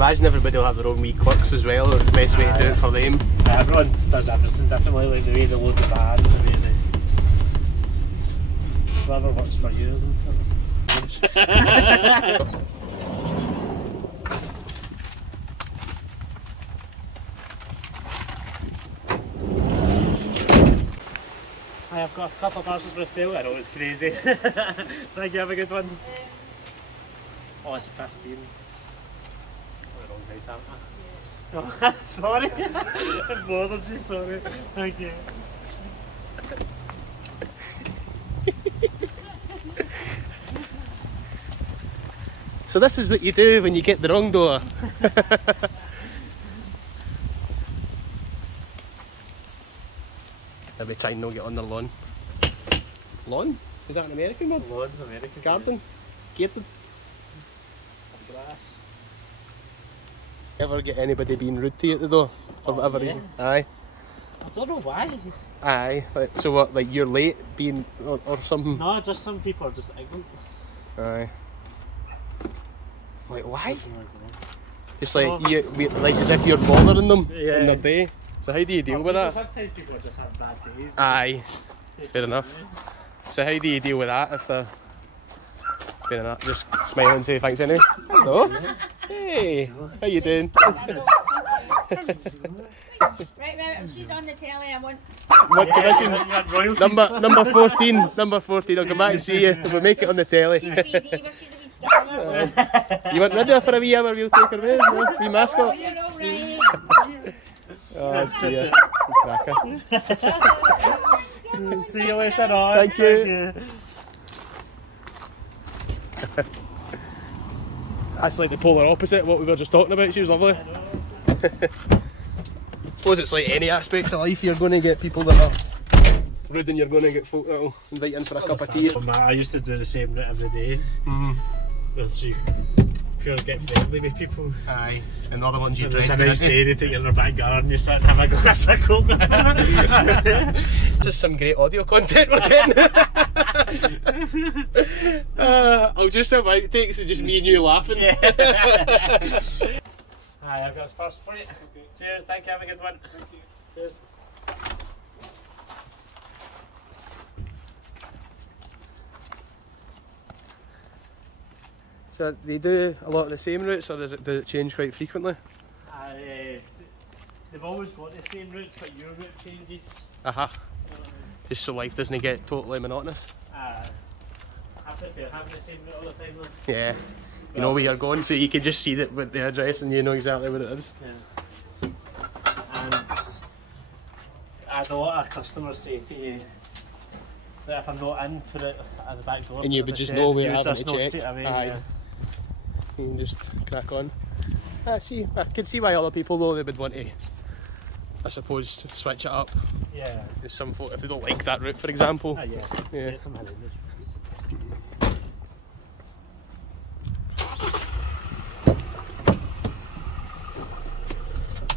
imagine everybody will have their own wee quirks as well, or the best way to do it for them. Everyone does everything differently, like the way they load the van, the way they... Whatever works for you, isn't it? Hi, I've got a couple of parcels for Estelle. I know it's crazy. Thank you, have a good one. Oh, it's 15. Oh, the wrong price, haven't I? Oh, sorry. It bothered you, sorry. Thank you. So this is what you do when you get the wrong door. Every time they'll get on their lawn. Lawn? Is that an American word? Lawn's American. Garden? Gated? Grass. Ever get anybody being rude to you at the door? For whatever reason? Aye. I don't know why. Aye. Like, so what, like you're late being, or something? No, just some people are just ignorant. Aye. Like, why? Something like that. Just like, like as if you're bothering them Yeah. in their day. So how do you deal with that? Sometimes people just have bad days. Aye. Fair enough. So how do you deal with that if they're... Fair enough. Just smile and say thanks anyway. Hello. Hey. How you doing? Right, she's on the telly. I want. What commission? Number 14. Number 14. I'll come back and see you if we make it on the telly. She's a wee diva. She's a wee star. You want rid of her for a wee hour? We'll take her away. No? Wee mascot. You're all right. Oh dear. Cracker. See you later on. Thank you. That's like the polar opposite of what we were just talking about. She was lovely. Suppose it's like any aspect of life, you're going to get people that are rude and you're going to get folk that will invite you in for a cup of tea. I used to do the same route every day. So you pure get friendly with people. Aye, and the other ones you And dread. it's a nice day, they take you in their back garden, you sit and have a glass of coke. Just some great audio content we're getting. I'll just have outtakes of just me and you laughing. Yeah. Hi, I've got a parcel for you. Okay. Cheers, thank you, have a good one. Thank you. Cheers. So they do a lot of the same routes, or does it change quite frequently? They've always got the same routes, but your route changes. Just so life doesn't get totally monotonous. I prefer having the same route all the time though. Yeah. You know where you're going, so you can just see that with the address and you know exactly what it is. Yeah. And I had a lot of customers say to you that if I'm not in, put it at the back door. And you would just know where having to check. Straight away, Aye. yeah. You can just crack on. I can see why other people though, they would want to, I suppose, switch it up. Yeah. There's some folk, if they don't like that route for example. Yeah. Yeah. Get some English.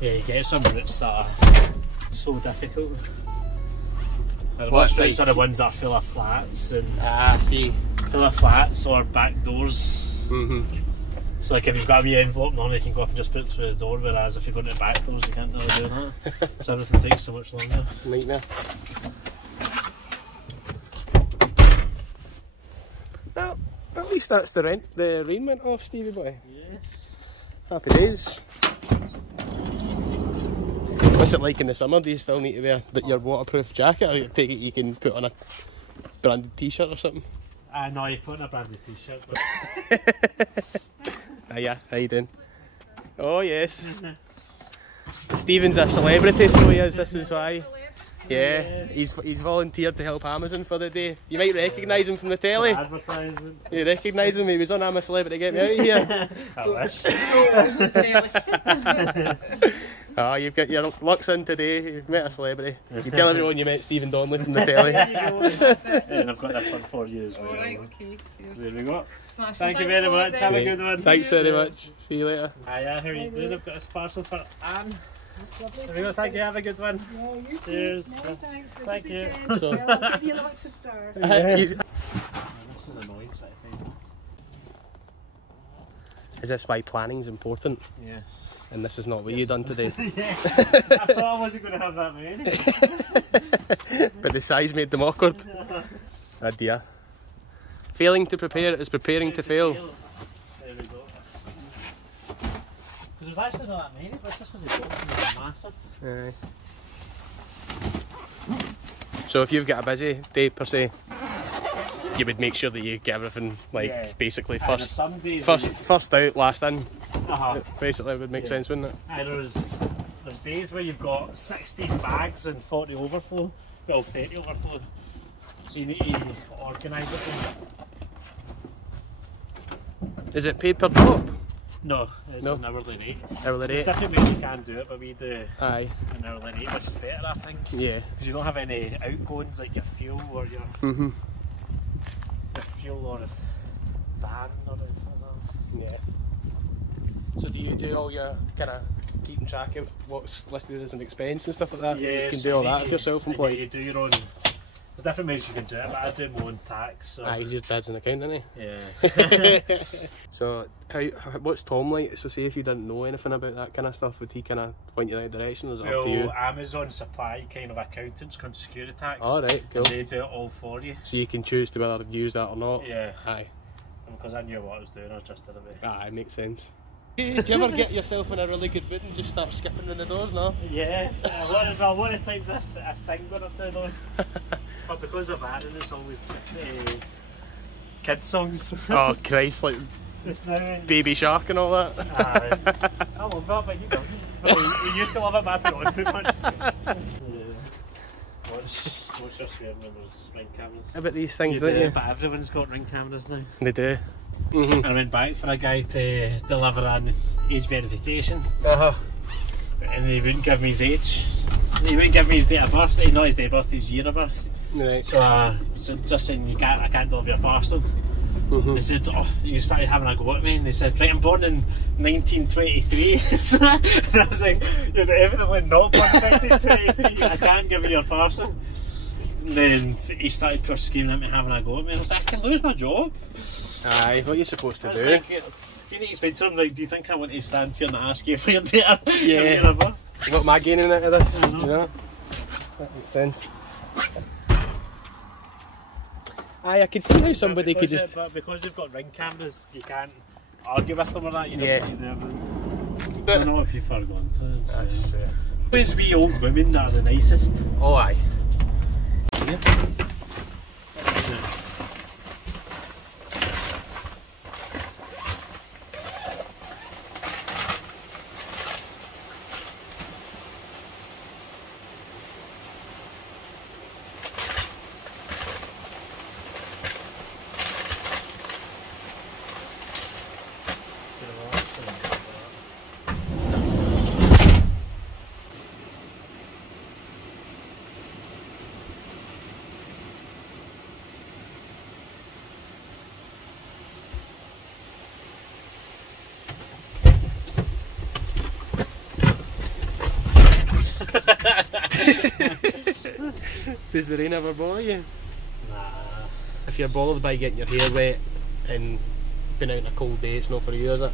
Yeah, you get some routes that are so difficult. The worst routes are the ones that are full of flats and full of flats or back doors. So like if you've got a wee envelope on, you can go up and just put it through the door, whereas if you go into the back doors you can't really do that. So everything takes so much longer. Nightmare. Well, at least that's the rain went off, Stevie boy. Yes. Happy days. What's it like in the summer? Do you still need to wear your waterproof jacket, or you take it you can put on a branded t-shirt or something? No, you put on a branded t-shirt. But... Yeah, how you doing? Oh yes. Stephen's a celebrity, so he is, this is why. Yeah, he's volunteered to help Amazon for the day. You might recognise him from the telly. Advertisement. You recognise him? He was on I'm a Celebrity, Get Me Out of Here. I wish. Oh, you've got your lucks in today. You've met a celebrity. You tell everyone you met Stephen Donnelly from the telly. And I've got this one for you as well. Alright, okay. Cheers. There we go. Smashing. Thank you very much. Have a good one. Thanks very much. See you later. Hiya, how are you doing? I've got a parcel for Anne. There we go. Thank you. Have a good one. Yeah, you too. Cheers. No, thanks. Thank you. So, Well, I'll give you lots of stars. This is annoying sort of thing. Is this why planning's important? Yes. And this is not what you done today? Yeah. I thought I wasn't going to have that many. But the size made them awkward. Oh dear. Failing to prepare is preparing to fail. There we go. Because there's actually not that many, but it's just because the boxes are massive. Aye. So if you've got a busy day per se, you would make sure that you get everything like basically first out, last in. Basically, it would make sense, wouldn't it? There's days where you've got 60 bags and 40 overflow, well 30 overflow. So you need to organise it. Is it paid per drop? No, it's an hourly rate. Hourly rate? There's different ways you can do it, but we do an hourly rate, which is better, I think. Yeah. Because you don't have any outgoings like your fuel or your fuel or van or anything like that. Yeah. So do you do all your kind of keeping track of what's listed as an expense and stuff like that? Yeah, you can do all that if you're self-employed. You do your own. There's different ways you can do it, but I do my own tax. So. He's your dad's an accountant, isn't he? Yeah. So what's Tom like? So say if you didn't know anything about that kind of stuff, would he kind of point you in the right direction, or is it up to you? Amazon supply kind of accountants called Securitax. Oh right, cool. And they do it all for you. So you can choose to whether to use that or not? Yeah. Aye. And because I knew what I was doing, I just did it. Aye, makes sense. Do you ever get yourself in a really good mood and just start skipping in the doors, no? Yeah, a lot of times I sing when I'm doing those. But because of Aaron, it's always kid songs. Oh Christ, like just now, Baby Shark and all that. I love that, but you don't. Well, you used to love it, but I put it on too much. What's your swearing when there's ring cameras? About these things, you don't you? But everyone's got ring cameras now. They do. I went back for a guy to deliver an age verification. And he wouldn't give me his age. He wouldn't give me his date of birth. Not his date of birth, his year of birth. Right. So just saying I can't deliver your parcel. They said, you started having a go at me, and they said, right, I'm born in 1923. And I was like, you're evidently not born in 1923. I can't give you your parcel. And then he started pure screaming at me, having a go at me. I was like, I can lose my job. Aye, what are you supposed to do? Like, you need to explain to him, like, do you think I want to stand here and ask you for your data? Yeah. What am I gaining out of this? You know? That makes sense. Aye, I could see how somebody could just... But because you've got ring cameras, you can't argue with them or that, you just need to do everything. But I know what people are going through. That's true. Always be old women that are the nicest. Oh aye. Yeah. Does the rain ever bother you? Nah. If you're bothered by getting your hair wet and being out on a cold day, it's not for you, is it?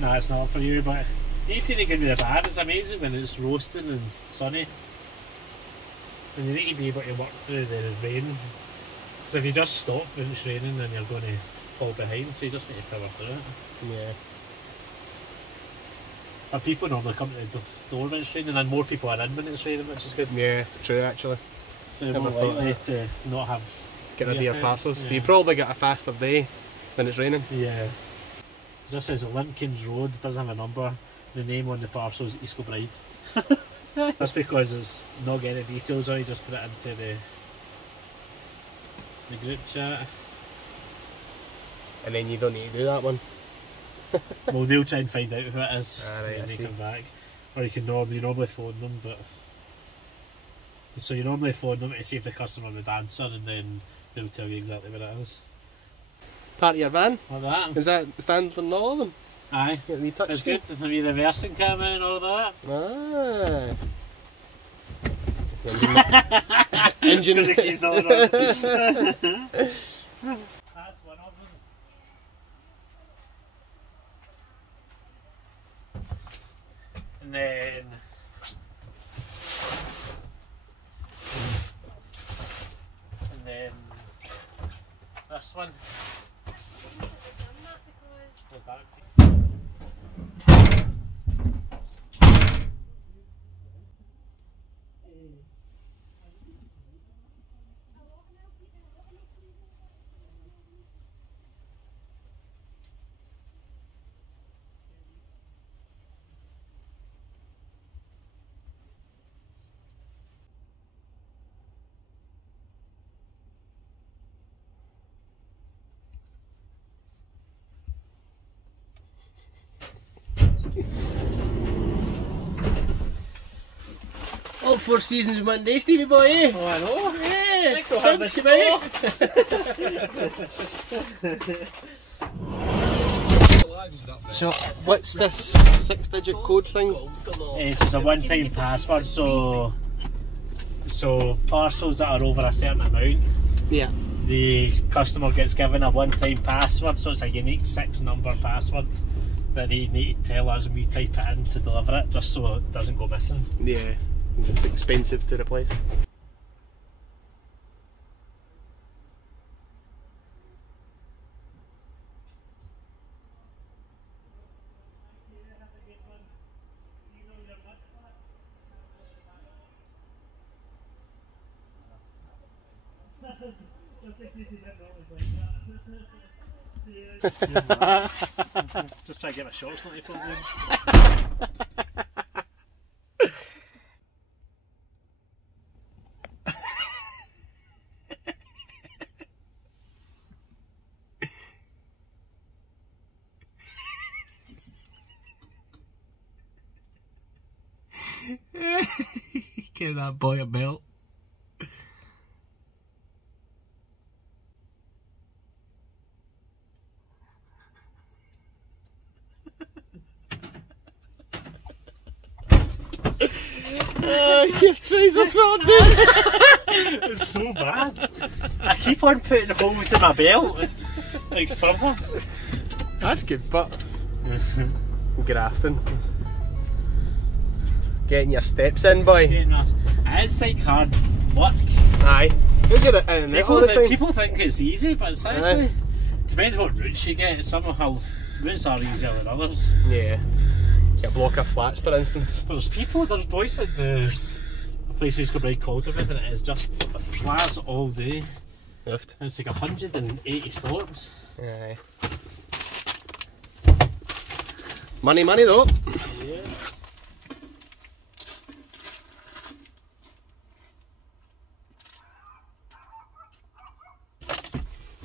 No, it's not for you, but you need to get rid of that. It's amazing when it's roasting and sunny. And you need to be able to work through the rain. Because if you just stop when it's raining, then you're going to fall behind, so you just need to power through it. Yeah. But people normally come to the door when it's raining, and more people are in when it's raining, which is good. Yeah, true actually. So you're more likely to not have... Get rid of your parcels. Yeah. You probably get a faster day when it's raining. Yeah. It just says Lincoln's Road, doesn't have a number. The name on the parcel is East Kilbride. That's because it's not getting the details on it, you just put it into the group chat. And then you don't need to do that one. Well, they'll try and find out who it is right, when they come back. Or you normally phone them, but... So you normally phone them to see if the customer would answer, and then they'll tell you exactly what it is. Part of your van? Like that. Is that standard on all of them? Aye. It's good. There's a wee reversing camera and all that. Ah. Engine. Because the key's not on. That's one of them. And then this one. What's that? All 4 seasons in one day, Stevie boy, eh? Oh, I know. Yeah, sun's come out. So, what's this 6-digit code thing? It's a one-time password, so parcels that are over a certain amount, Yeah. the customer gets given a one-time password, so it's a unique 6-number password that they need to tell us and we type it in to deliver it, just so it doesn't go missing. Yeah, it's expensive to replace. Just try to get my shorts not to Give that boy a belt. Your trousers are dude. It's so bad. I keep on putting holes in my belt, like further. That's good, but grafting. Getting your steps in, boy. It's like hard work. Aye. Look at it. People think it's easy, but it's actually depends what routes you get. Some routes are easier than others. Yeah. Get a block of flats, for instance. But there's boys that do a place that's got right Calderwood, and it is just flats all day. Lift. And it's like 180 slopes. Aye. Money though. Yeah.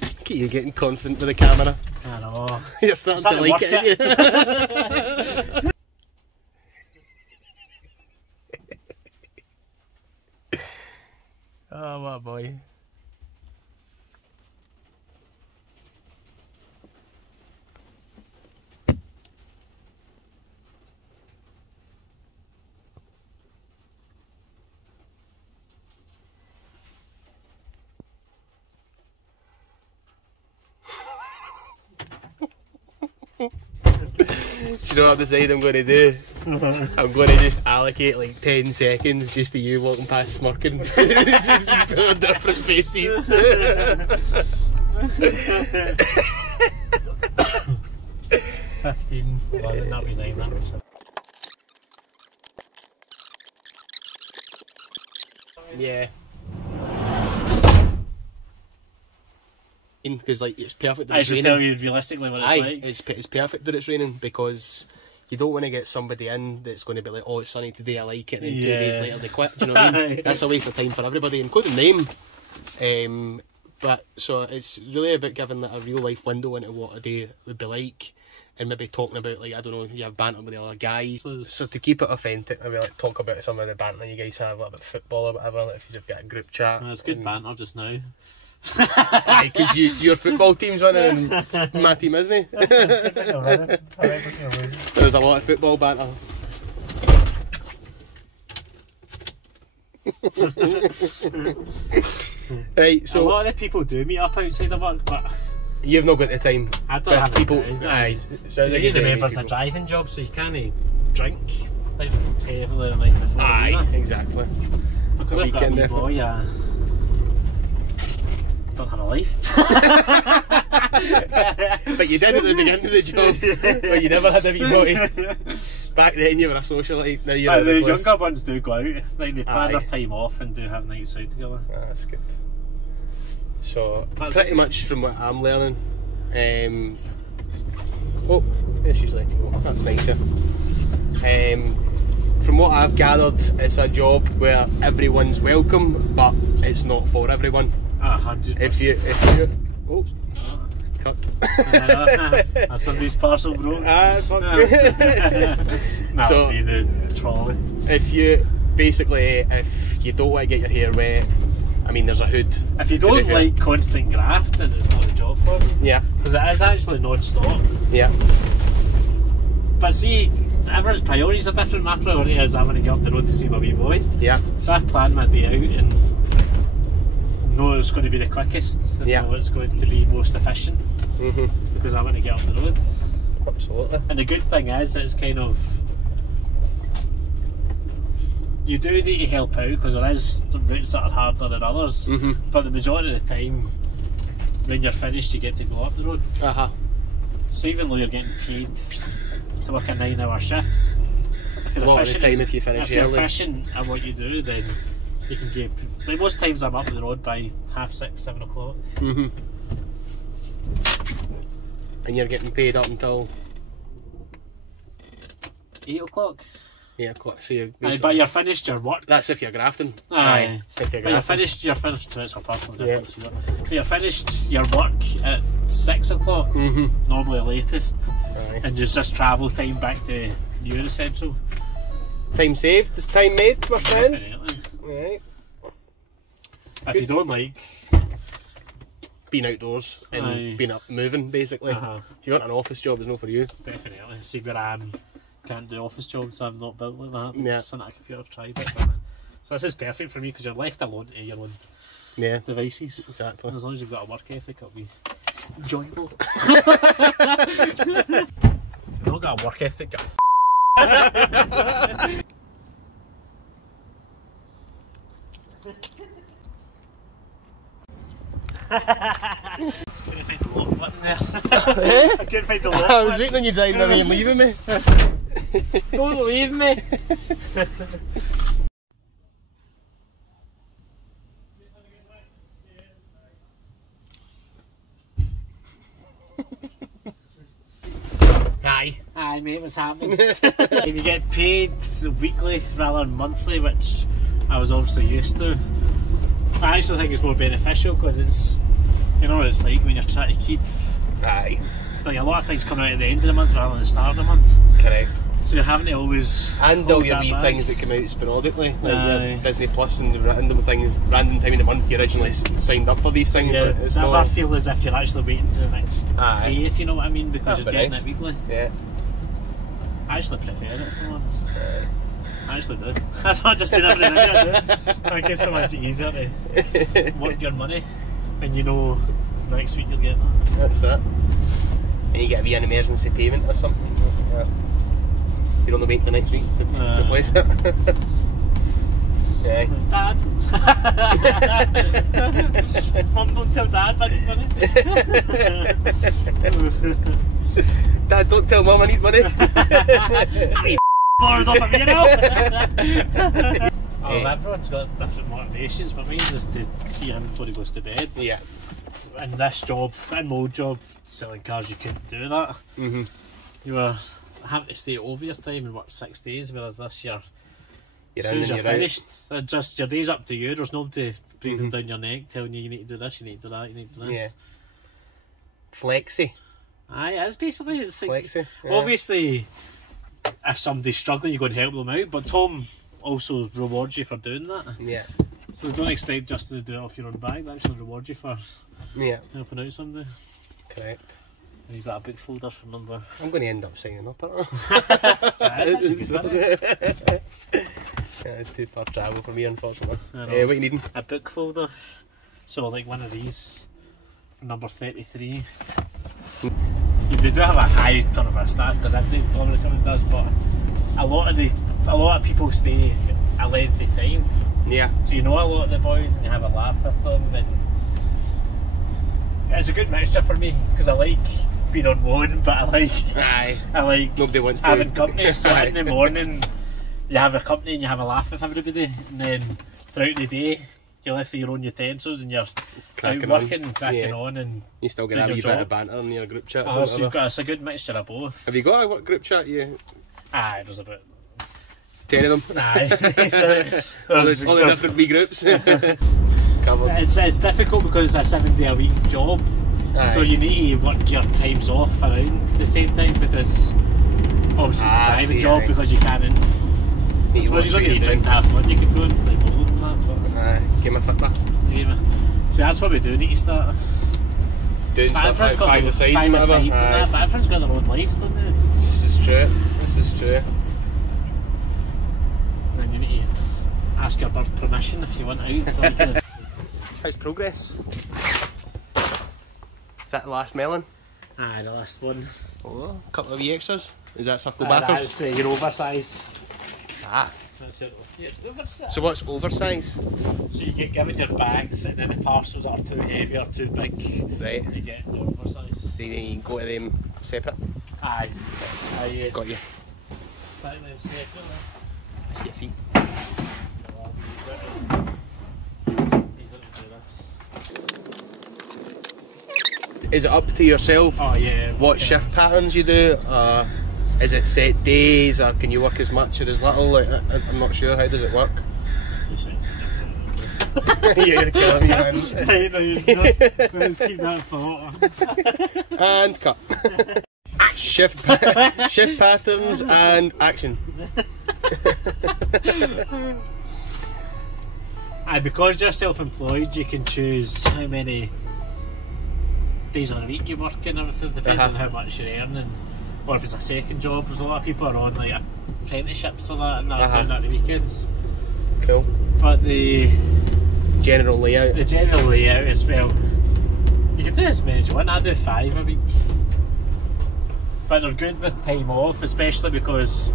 Look at you getting confident with the camera. I know. You're starting to like it, aren't you? Oh, my boy. Do you know what I've decided I'm going to do? I'm going to just allocate like 10 seconds just to you walking past smirking. Just put on different faces. 15, 11, that'll be 9, that was it. Yeah. Because like it's perfect that I it's should raining. tell you realistically what it's like. It's perfect that it's raining because you don't want to get somebody in that's going to be like, oh, it's sunny today, I like it, and then 2 days later they quit. Do you know what I mean? That's a waste of time for everybody, including them. But so it's really about giving like a real life window into what a day would be like, and maybe talking about, like, I don't know, you have banter with the other guys. So to keep it authentic, maybe like talk about some of the banter you guys have, like about football or whatever, like if you've got a group chat. It's good banter just now. Aye, because your football team's winning and my team isn't. There's a lot of football banter. Right, so a lot of the people do meet up outside of work, but you've not got the time. I don't have people. The time. Aye, so you need to remember it's a driving job, so you can't drink like heavily in like the phone. Aye, exactly. Because I've got a wee boy, don't have a life. But you did at the beginning of the job, but you never had a wee boy. Back then you were a socialite, now you're the younger ones do go out, like they plan their time off and do have nights out together. That's good. So, pretty much from what I'm learning, oh, this she's letting you go, that's nicer. From what I've gathered, it's a job where everyone's welcome, but it's not for everyone. 100%. If you, oh, cut. Somebody's parcel broke. Fuck. That So, would be the trolley. If you don't want to get your hair wet, I mean, there's a hood. If you don't like constant graft, then it's not a job for you. Yeah. Because it is actually non-stop. Yeah. But see, everyone's priorities are different. My priority is I want to get up the road to see my wee boy. Yeah. So I plan my day out and know it's going to be the quickest. And know it's going to be most efficient. Because I want to get up the road. Absolutely. And the good thing is, it's kind of, you do need to help out because there is routes that are harder than others. But the majority of the time, when you're finished, you get to go up the road. So even though you're getting paid to work a 9-hour shift, if you're efficient at what you do, then you can get. Like most times, I'm up the road by 6:30, 7 o'clock. And you're getting paid up until 8 o'clock. 8 o'clock. So you're. But you're finished your work. That's if you're grafting. Aye. If you're grafting. But you're finished. You're finished. It's a personal difference. You're finished your work at 6 o'clock. Normally latest. And there's just travel time back to Eurocentral. Time saved is time made, my friend. Definitely. Right. If you don't like being outdoors and being up moving, basically. If you want an office job, it's not for you. Definitely. See where I can't do office jobs. I'm not built like that. Yeah. It's not a computer. I've tried it. So this is perfect for me because you're left alone to your own devices. Exactly. And as long as you've got a work ethic, it'll be enjoyable. If you've not got a work ethic, you're couldn't find the lock button there. I couldn't find the lock button. I was waiting on you driving away and leaving me. Don't leave me. Aye mate, what's happening? If you get paid weekly rather than monthly, which I was obviously used to, I actually think it's more beneficial because it's, you know what it's like when you're trying to keep like a lot of things coming out at the end of the month rather than the start of the month. Correct. So you're having to always and all your wee things that come out sporadically, like your Disney Plus and the random things, random time in the month you originally signed up for these things. Yeah, it's never not... feel as if you're actually waiting to the next pay, if you know what I mean, because you're getting it weekly. Yeah. I actually prefer it, if I'm honest. I actually do. I'm not just saying every minute I do. I think it's so much easier to work your money and you know next week you'll get it. That's it. And you get a wee emergency payment or something. You don't wait the next week to replace it. Dad. Mum, don't tell Dad I need money. Dad, don't tell Mum I need money. I'm bored off of me now. Everyone's got different motivations, but mine is to see him before he goes to bed. Yeah. In this job, in my old job, selling cars, you couldn't do that. You were having to stay over your time and work 6 days, whereas this year, as soon as you're finished, just your day's up to you. There's nobody breathing down your neck telling you need to do this, you need to do that, you need to do this. Yeah. Flexi. Aye, it is basically. It's like, flexi. Yeah. Obviously, if somebody's struggling, you go and help them out, but Tom also rewards you for doing that. Yeah. So don't expect just to do it off your own bag, they actually reward you for helping out somebody. Correct. You've got a big folder for number. I'm going to end up signing up, aren't it's too far travel for me, unfortunately. What are you needing? A book folder. So like one of these, number 33. They do have a high turnover of staff because every plumber coming does, but a lot of the a lot of people stay a lengthy time. Yeah. So you know a lot of the boys and you have a laugh with them, and it's a good mixture for me because I like being on loan, but I like nobody wants having company. So in the morning you have a company and you have a laugh with everybody, and then throughout the day you're left to your own utensils and you're cracking on, and you still get a wee bit of banter in your group chat. So it's a good mixture of both. Have you got a group chat? Aye, there's about 10 of them. Aye. all the different wee groups. Covered. It's difficult because it's a 7-day-a-week job. Aye. So you need to work your times off around the same time, because obviously it's a driving job, because you can't. I suppose you don't need to drink to have fun, you can go and play bowling and that, but game of football. Yeah, so that's what we do need to start doing stuff like 5-a-sides and that, but everyone's got their own lives, don't they? This is true. And you need to ask your bird permission if you want out. How's progress? Is that the last melon? Aye, the last one. Oh, a couple of wee extras. Is that circle backers? That's your oversize. Ah. That's your oversize. So what's oversize? So you get given your bags, and then the parcels that are too heavy or too big, right, you get the oversize. So you go to them separate? Aye. Yes. Got you. Slightly them separate. I see. Is it up to yourself? Oh yeah. What shift patterns you do? Is it set days, or can you work as much or as little? Like, I'm not sure. How does it work? You're killing me, man. Let's keep that thought. And cut. Shift patterns and action. Because you're self-employed, you can choose how many days of the week you work and everything, depending on how much you're earning, or if it's a second job. There's a lot of people are on like apprenticeships or that, and they're doing that at the weekends. Cool. But the general layout as well, you can do as many as you want. I do 5 a week, but they're good with time off, especially because,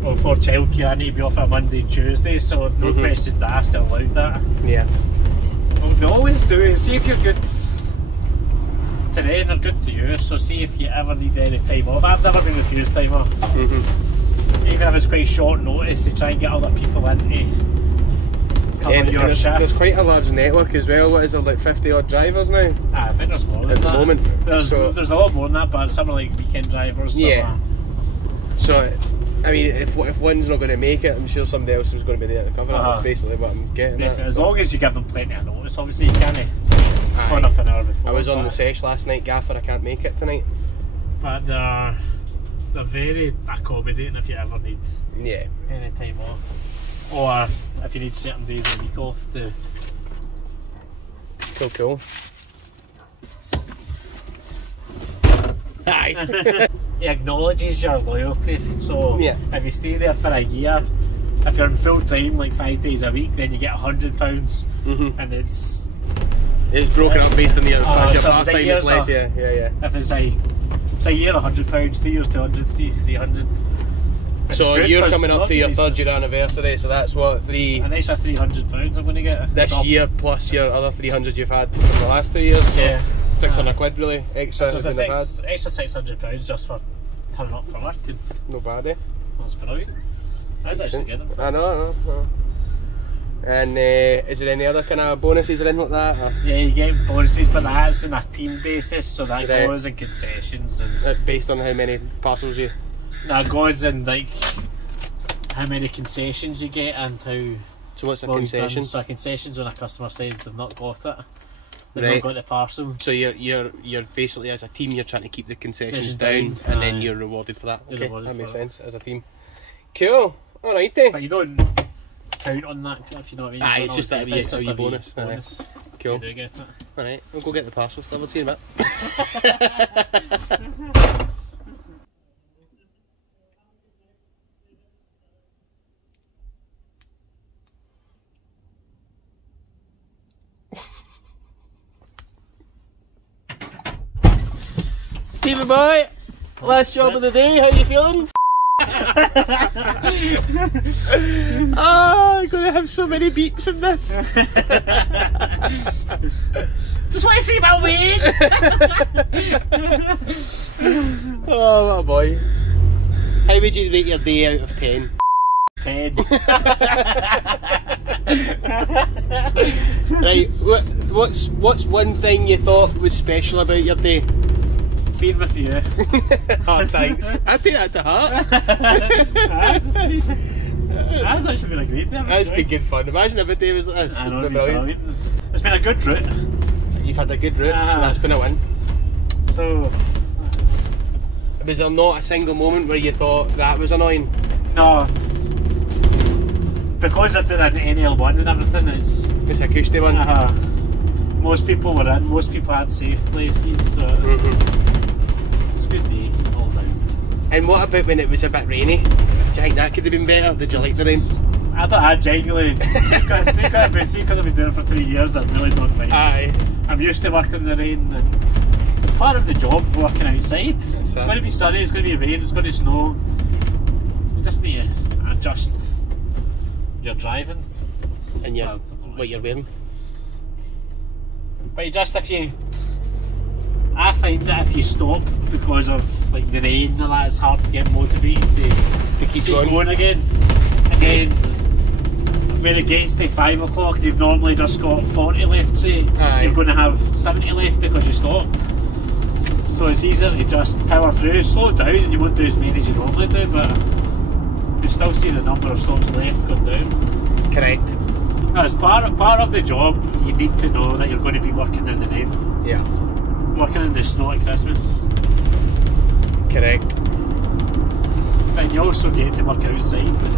well, for childcare I need to be off on Monday and Tuesday, so no questions asked, they're allowed that. Yeah. Well, they always do. See if you're good today and they're good to you, so see if you ever need any time off. I've never been refused time off. Even if it's quite short notice, they try and get other people in to cover your shift. There's quite a large network as well. What is there, like 50 odd drivers now? I think there's more than that. At the moment. There's a lot more than that, but some are like weekend drivers. Yeah. So, I mean, if one's not going to make it, I'm sure somebody else is going to be there to cover it. That's basically what I'm getting at. As long as you give them plenty of notice, obviously you can't phone up an hour before. I was on the sesh last night, Gaffer, I can't make it tonight. But they're very accommodating if you ever need any time off. Or if you need certain days a week off to... Cool. Aye. He acknowledges your loyalty, so if you stay there for a year, if you're in full time, like 5 days a week, then you get £100, and it's broken up based on your part time, it's less, If it's a year, £100, 2 years, 200, 300. So you're coming up to your 3rd year anniversary, so that's what, an extra £300 I'm going to get this year, plus your other 300 you've had from the last 2 years. So 600 quid really extra. So it's extra £600 just for turning up for work. No bad, eh? That's brilliant. That's actually good. I know. And is there any other kind of bonuses or anything like that? Or? Yeah, you get bonuses, but that's on a team basis, so that goes in concessions and based on how many parcels you. That goes in like how many concessions you get and how. So what's a concession? So a concession's when a customer says they've not got it. They've not got the parcel. So you're basically, as a team, you're trying to keep the concessions down, and then you're rewarded for that. Okay, that makes sense as a team. Cool. Alrighty. But you don't count on that, if you know what I mean. Aye, it's just a wee bonus. Cool. You do get it. Alright, we'll go get the parcel stuff. I'll see you in a bit. Stevie boy, last job of the day, how you feeling? I'm gonna have so many beeps in this. Just want to see my weight. Oh, what a boy. How would you rate your day out of 10? 10. Right, what's one thing you thought was special about your day? Being with you. Oh, thanks. I take that to heart. That's actually been a great day. That's been good fun. Imagine every day was like this. I know, it's been brilliant. It's been a good route. You've had a good route, so that's been a win. So, was there not a single moment where you thought that was annoying? No. Because I've done an NL1 and everything, it's a cushy one. Most people were in, most people had safe places, so it's a good day all round. And what about when it was a bit rainy? Do you think that could have been better? Did you like the rain? I genuinely, because I've been doing it for 3 years, I really don't mind. Aye. I'm used to working in the rain, and it's part of the job, working outside. It's going to be sunny, it's going to be rain, it's going to snow. You just need to adjust your driving. And what you're wearing. But I find that if you stop because of like the rain and that, it's hard to get motivated to keep going again. And then when it gets to 5 o'clock, you've normally just got 40 left, say, you're going to have 70 left because you stopped. So it's easier to just power through, slow down, and you won't do as many as you normally do, but you still see the number of stops left going down. Correct. As part of the job, you need to know that you're going to be working in the rain. Yeah. Working in the snow at Christmas. Correct. And you also get to work outside, but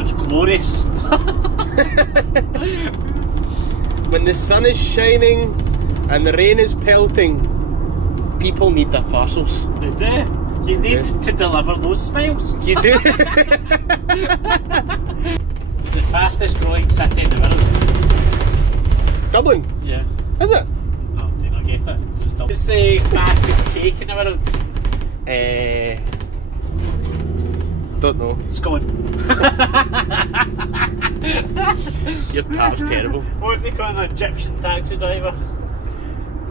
it's glorious. When the sun is shining and the rain is pelting, people need their parcels. They do. You need to deliver those smiles. You do. The fastest growing city in the world. Dublin? Yeah. Is it? No, do you not get it? Just Dublin. It's the fastest cake in the world. Don't know. Scone. Your tap's terrible. What do they call an Egyptian taxi driver?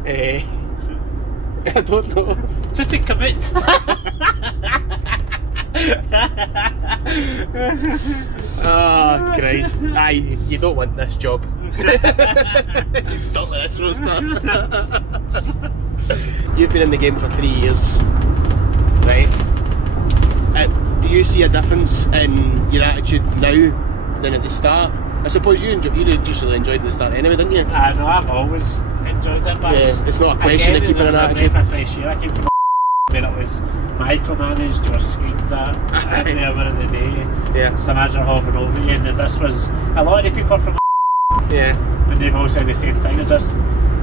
I don't know. Tutankhamun. Oh Christ. Aye, you don't want this job. Stop this roaster. You've been in the game for 3 years, right? Do you see a difference in your attitude now than at the start? I suppose you just really enjoyed it at the start anyway, didn't you? I know, I've always enjoyed it, but yeah, it's not a question of keeping an attitude. A fresh air. I came from where it was micromanaged, you were screamed at every hour of the day. Yeah. Just imagine hovering over you, and then this was a lot of people from yeah. And they've all said the same thing. It's just,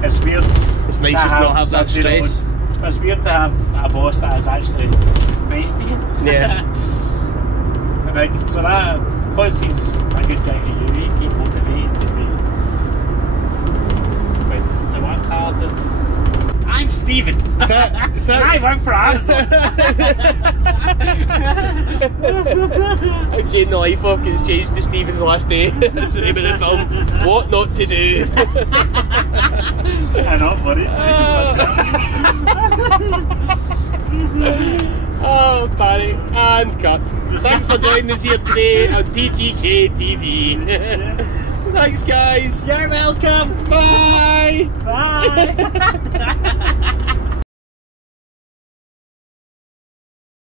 it's weird. It's nice just not have that stress. It's weird to have a boss that is actually nice to you. Yeah. And like, so that, because he's a good guy to you, you keep motivated to work hard. And I'm Stephen. I work for Amazon. I'm changing the life off because it's changed to Stephen's last day. That's the name of the film. What not to do. I'm not worried. Oh, Barry, and cut. Thanks for joining us here today on TGK TV. Thanks, guys. You're welcome. Bye. Bye.